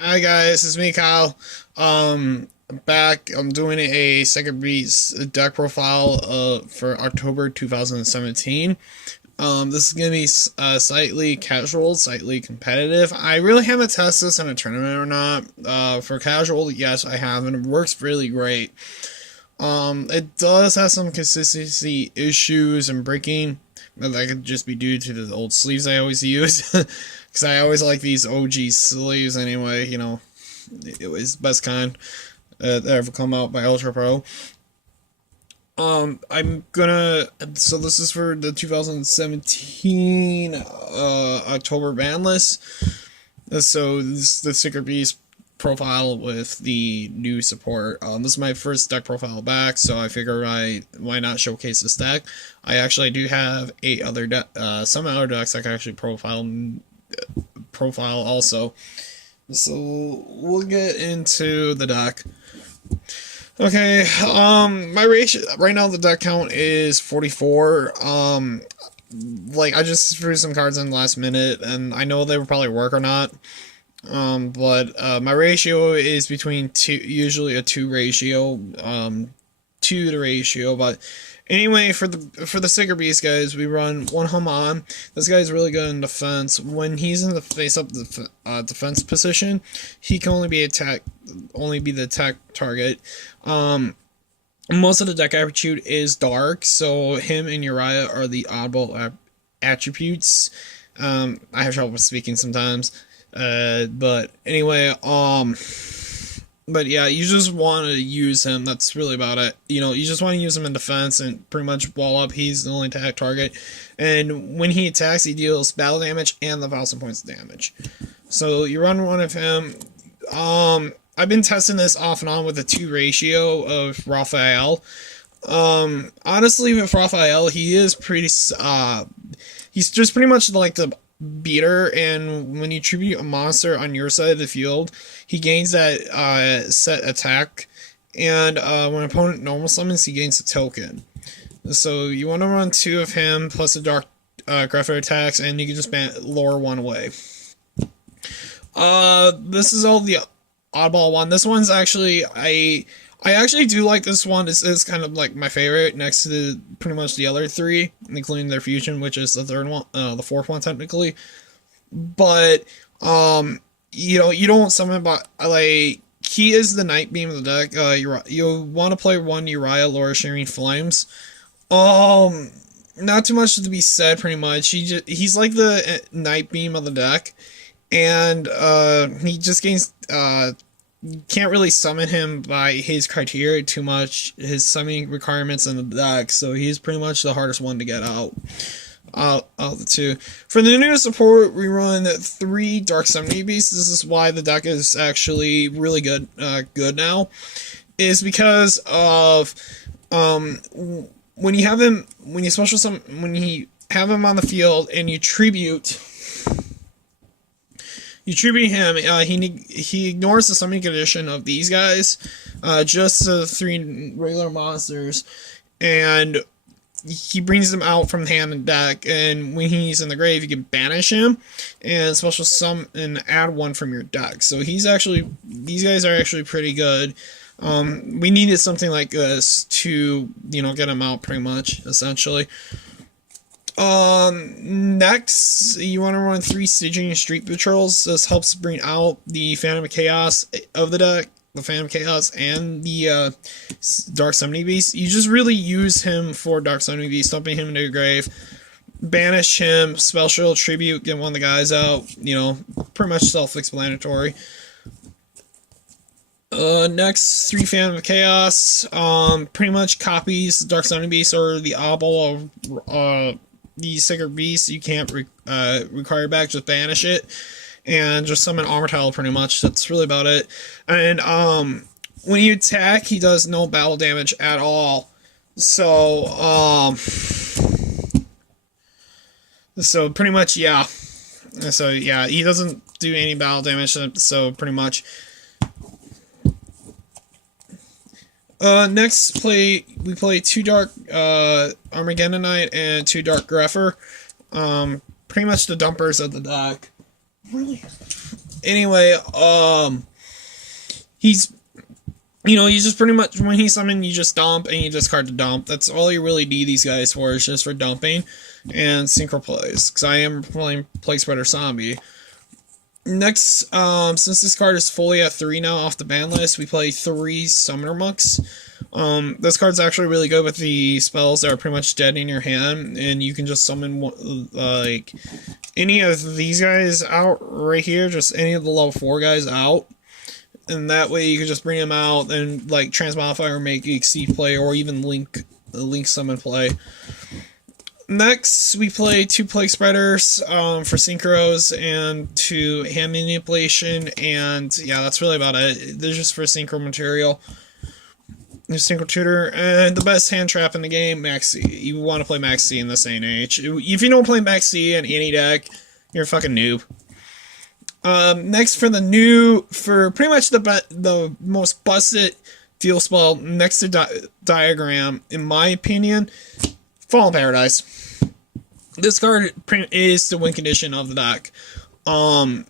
Hi guys, it's me Kyle. Back. I'm doing a Second Beats deck profile for October 2017. This is gonna be slightly casual, slightly competitive. I really haven't tested this in a tournament or not. For casual, yes, I have, and it works really great. It does have some consistency issues and breaking, but that could just be due to the old sleeves I always use. Because I always like these OG sleeves anyway, it was best kind that ever come out by Ultra Pro. I'm gonna. So this is for the 2017 October ban list. So this is the Sticker Beast profile with the new support. This is my first deck profile back, so I figure why not showcase this deck. I actually do have some other decks I can actually profile also. So we'll get into the deck. Okay, my ratio right now the deck count is 44. Like I just threw some cards in the last minute, and I know they would probably work or not. But my ratio is between two, usually a two ratio, two to ratio. But anyway, for the Sticker Beast guys, we run one Haman. This guy's really good in defense. When he's in the face up defense position, he can only be the attack target. Most of the deck attribute is dark, so him and Uriah are the oddball attributes. I have trouble speaking sometimes. But anyway, but yeah, you just want to use him. That's really about it. You just want to use him in defense and pretty much wall up. He's the only attack target, and when he attacks, he deals battle damage and the 1,000 points of damage. So you run one of him. I've been testing this off and on with a 2 ratio of Raphael. Honestly, with Raphael, he is pretty. He's just pretty much like the beater, and when you tribute a monster on your side of the field, he gains that set attack, and when an opponent normal summons, he gains a token. So you want to run 2 of him plus the dark Grepher attacks, and you can just lower 1 away. This is all the oddball one. This one's actually I actually do like this one. This is kind of like my favorite next to pretty much the other 3, including their fusion, which is the third one, the fourth one technically. But you don't summon, but like he is the Night Beam of the deck. You want to play one Uriah Laura Sharing Flames. Not too much to be said. Pretty much, he's like the Night Beam of the deck, and he just gains you can't really summon him by his criteria too much, his summoning requirements in the deck, so he's pretty much the hardest one to get out of the 2. For the new support, we run 3 Dark Summoning Beasts. This is why the deck is actually really good now, is because of when you have him, when you have him on the field and you tribute him. He ignores the summoning condition of these guys, just the 3 regular monsters, and he brings them out from the hand and deck. And when he's in the grave, you can banish him and special summon and add 1 from your deck. So these guys are actually pretty good. We needed something like this to get him out pretty much essentially. Next, you want to run 3 Stygian Street Patrols. This helps bring out the Phantom Chaos of the deck, the Phantom Chaos, and the Dark Summoning Beast. You just really use him for Dark Summoning Beast, dumping him into your grave, banish him, Spell Shield, Tribute, get one of the guys out. Pretty much self-explanatory. Next, 3 Phantom Chaos. Pretty much copies Dark Summoning Beast or the Obel of the Sacred Beast. You can't require back, just banish it and just summon Armor Tile. Pretty much that's really about it. And when you attack, he does no battle damage at all. So pretty much, yeah. So yeah, he doesn't do any battle damage. So pretty much. Next we play 2 Dark Armageddonite and 2 Dark Grepher. Pretty much the dumpers of the deck. Really? Anyway, he's you just pretty much, when he summons, you just dump and you discard the dump. That's all you really need these guys for, is just for dumping and synchro plays. Because I am playing Plague Spreader Zombie. Next, since this card is fully at 3 now off the ban list, we play 3 Summoner Monks. This card's actually really good with the spells that are pretty much dead in your hand, and you can just summon, like, any of these guys out right here, just any of the level 4 guys out. And that way you can just bring them out and, like, transmodify or make exceed play, or even link summon play. Next, we play 2 Plague Spreaders for synchros and 2 hand manipulation, and yeah, that's really about it. They're just for synchro material. Synchro tutor, and the best hand trap in the game, Maxi. You want to play Maxi in this day and age. If you don't play Maxi in any deck, you're a fucking noob. Next, for pretty much the most busted field spell next to Diagram, in my opinion, Fallen Paradise. This card is the win condition of the deck.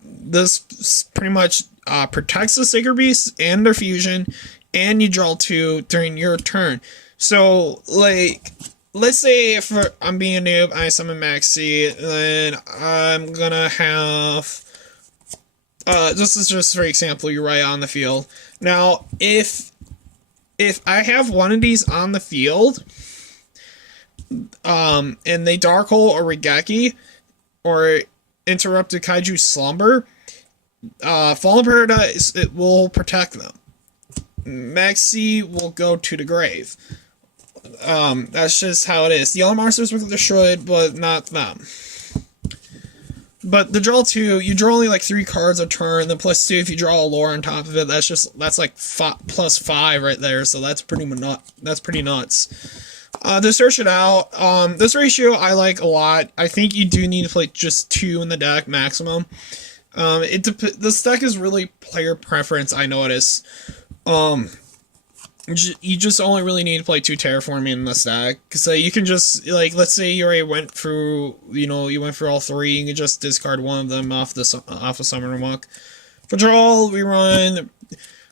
This pretty much protects the Sacred Beasts and their fusion, and you draw 2 during your turn. So, like, let's say if I'm being a noob, I summon Maxi, then I'm gonna have... this is just for example, Uriah on the field. Now, if I have one of these on the field, and they Dark Hole or Raigeki, or Interrupted Kaiju Slumber, Fallen Paradise, it will protect them. Maxi will go to the grave. That's just how it is. The other monsters will get destroyed, but not them. But the draw 2, you draw only like 3 cards a turn, then plus 2 if you draw a lore on top of it. That's like plus 5 right there, so that's pretty nuts. To search it out, this ratio I like a lot. I think you do need to play just 2 in the deck maximum. This deck is really player preference, I notice. You just only really need to play 2 Terraforming in this deck, because you can just, like, let's say you already went through, you went through all 3, you can just discard one of them off a Summoner Monk. For draw, we run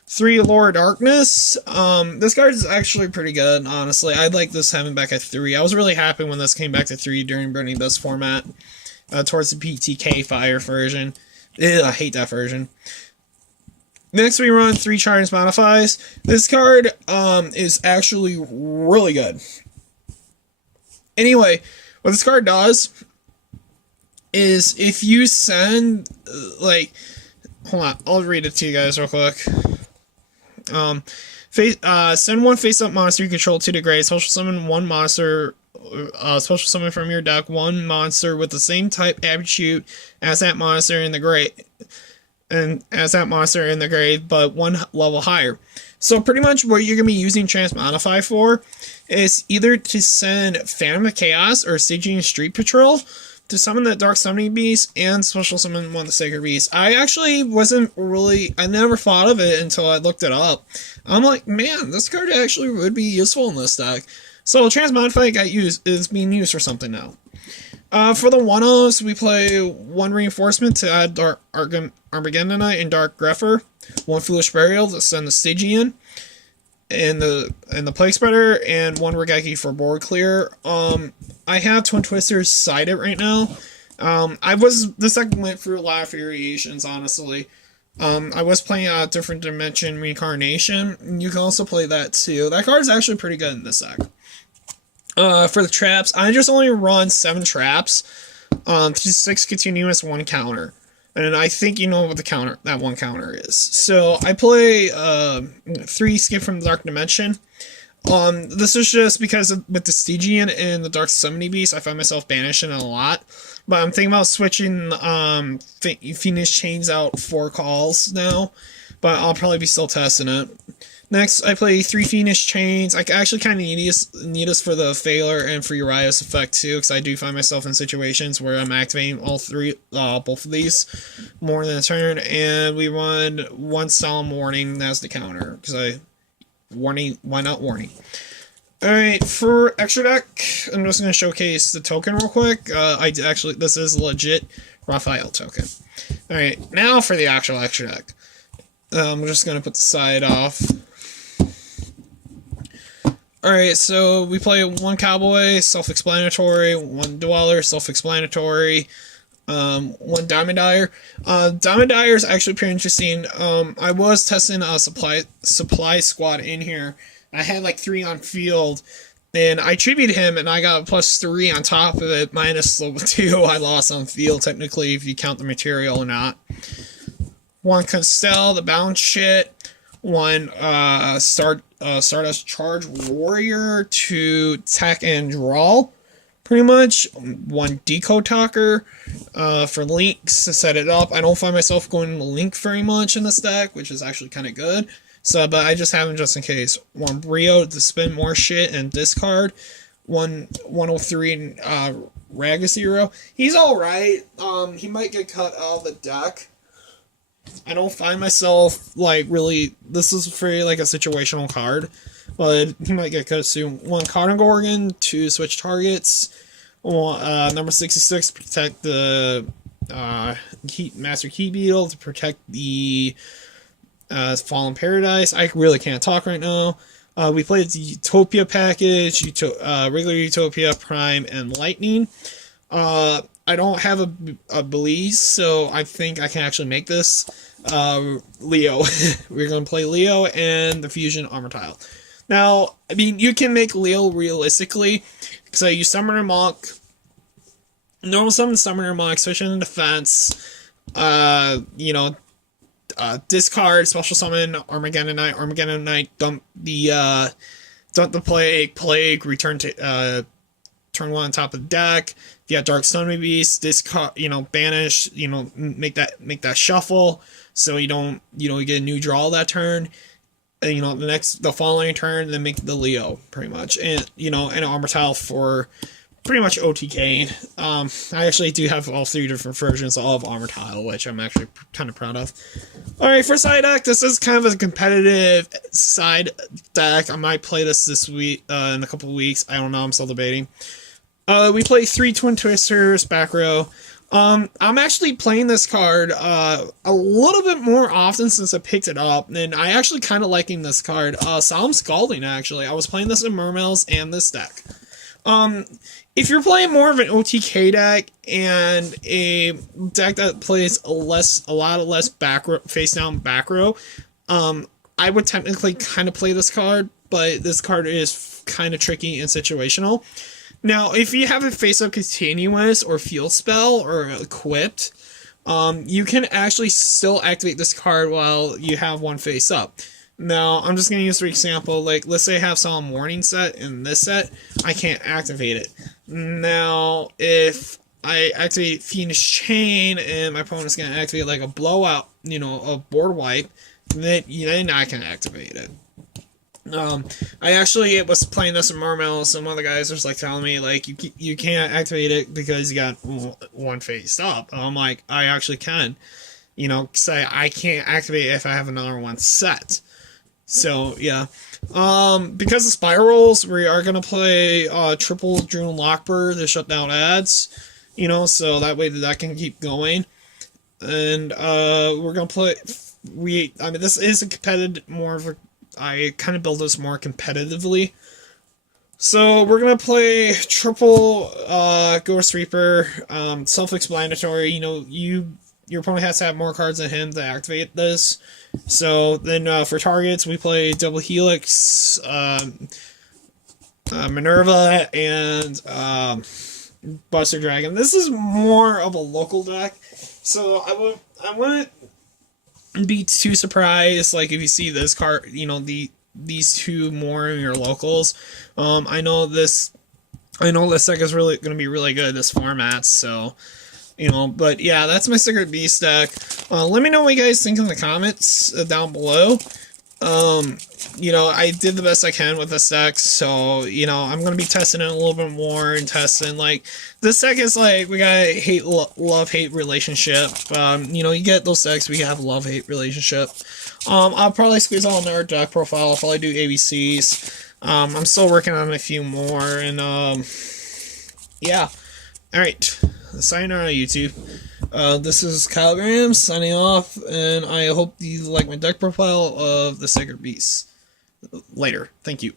3 Allure Darkness. This card is actually pretty good, honestly. I'd like this having back at 3. I was really happy when this came back to 3 during Burning Dust format, towards the PTK Fire version. I hate that version. Next, we run 3 Transmodifies. This card is actually really good. Anyway, what this card does is if you send, like, hold on, I'll read it to you guys real quick. Send 1 face-up monster you control to the grave. Special summon 1 monster. Special summon from your deck 1 monster with the same type attribute as that monster in the grave. And as that monster in the grave, but 1 level higher. So pretty much what you're going to be using Transmodify for is either to send Phantom of Chaos or Stygian Street Patrol to summon that Dark Summoning Beast and special summon 1 of the Sacred Beasts. I actually I never thought of it until I looked it up. I'm like, man, this card actually would be useful in this deck. So Transmodify is being used for something now. For the 1-0s, we play 1 Reinforcement to add Dark Armageddonite and Dark Grepher, 1 Foolish Burial to send the Stygian, and the Plague Spreader, and 1 Raigeki for board clear. I have Twin Twisters sided right now. This deck went through a lot of variations, honestly. I was playing a different dimension Reincarnation. You can also play that too. That card is actually pretty good in this deck. For the traps, I just only run 7 traps, 6 continuous, 1 counter. And I think you know what that 1 counter is. So I play 3 Skip from the Dark Dimension. This is just because with the Stygian and the Dark Summoning Beast, I find myself banishing it a lot. But I'm thinking about switching Phoenix Chains out 4 calls now. But I'll probably be still testing it. Next, I play 3 Phoenix Chains. I actually kind of need this for the Failure and for Uriah's effect too, because I do find myself in situations where I'm activating both of these more than a turn. And we run 1 Solemn Warning as the counter, because why not Warning? Alright, for extra deck, I'm just going to showcase the token real quick. This is legit Raphael token. Alright, now for the actual extra deck. I'm just going to put the side off. Alright, so we play one Cowboy, self-explanatory, one Dweller, self-explanatory, one Diamond Dyer. Diamond Dyer is actually pretty interesting. I was testing a supply squad in here. I had like 3 on field, and I tributed him, and I got a +3 on top of it, minus the 2 I lost on field, technically, if you count the material or not. One Constell, the bounce shit. One Stardust Charge Warrior to attack and draw, pretty much. One Decode Talker for links to set it up. I don't find myself going to link very much in this deck, which is actually kind of good. So, but I just have him just in case. One Brio to spin more shit and discard. One 103 Ragazero. He's alright. He might get cut out of the deck. I don't find myself, like, really... This is very, like, a situational card. But he might get cut soon. One Cotton Gorgon to switch targets. Number 66 to protect the Master Key Beetle, to protect the Fallen Paradise. I really can't talk right now. We played the Utopia package, regular Utopia, Prime, and Lightning. I don't have a Belize, so I think I can actually make this. Leo. We're going to play Leo and the Fusion Armor Tile. Now, I mean, you can make Leo realistically, because you Summoner Monk, normal summon Summoner Monk, switch in defense, discard, special summon, Armageddon Knight, dump the Plague, return to, turn 1 on top of the deck. If you have Dark Stone Beast, discard, banish, make that shuffle, so you don't, you get a new draw that turn. And, the following turn, then make the Leo, pretty much. And, and an Armor Tile for pretty much OTK. I actually do have all 3 different versions of Armor Tile, which I'm actually kind of proud of. Alright, for side deck, this is kind of a competitive side deck. I might play this week, in a couple of weeks. I don't know, I'm still debating. We play 3 Twin Twisters, back row. I'm actually playing this card a little bit more often since I picked it up, and I actually kind of liking this card. Solemn Scalding, actually. I was playing this in Mermails and this deck. If you're playing more of an OTK deck and a deck that plays a lot less back row, face down back row, I would technically kind of play this card, but this card is kind of tricky and situational. Now, if you have a face-up continuous or field spell or equipped, you can actually still activate this card while you have one face-up. Now, I'm just going to use for example, like, let's say I have Solemn Warning set in this set, I can't activate it. Now, if I activate Fiendish Chain and my opponent's going to activate, like, a blowout, a board wipe, then I can activate it. I actually was playing this in Mermail, some other guys was like telling me like you can't activate it because you got one face up. I'm like, I actually can, say I can't activate it if I have another one set. So yeah, because of spirals, we are gonna play triple Drune Lockbird to shut down ads, so that way that can keep going, and we're gonna play. This is a competitive I kind of build this more competitively. So we're going to play triple Ghost Reaper, self-explanatory. Your opponent has to have more cards than him to activate this. So then for targets, we play Double Helix, Minerva, and Buster Dragon. This is more of a local deck, so I wouldn't be too surprised like if you see this card, these 2 more in your locals. I know this deck is really going to be really good at this format, so but yeah, that's my Secret Beast deck. Let me know what you guys think in the comments down below. I did the best I can with this deck, so, I'm going to be testing it a little bit more and testing, like, this deck is, like, we got a love-hate relationship. You get those decks, we have a love-hate relationship. I'll probably squeeze out another deck profile, I'll probably do ABCs. I'm still working on a few more, and, yeah. Alright, Sayonara, YouTube. This is Kyle Graham signing off, and I hope you like my deck profile of the Sacred Beasts. Later. Thank you.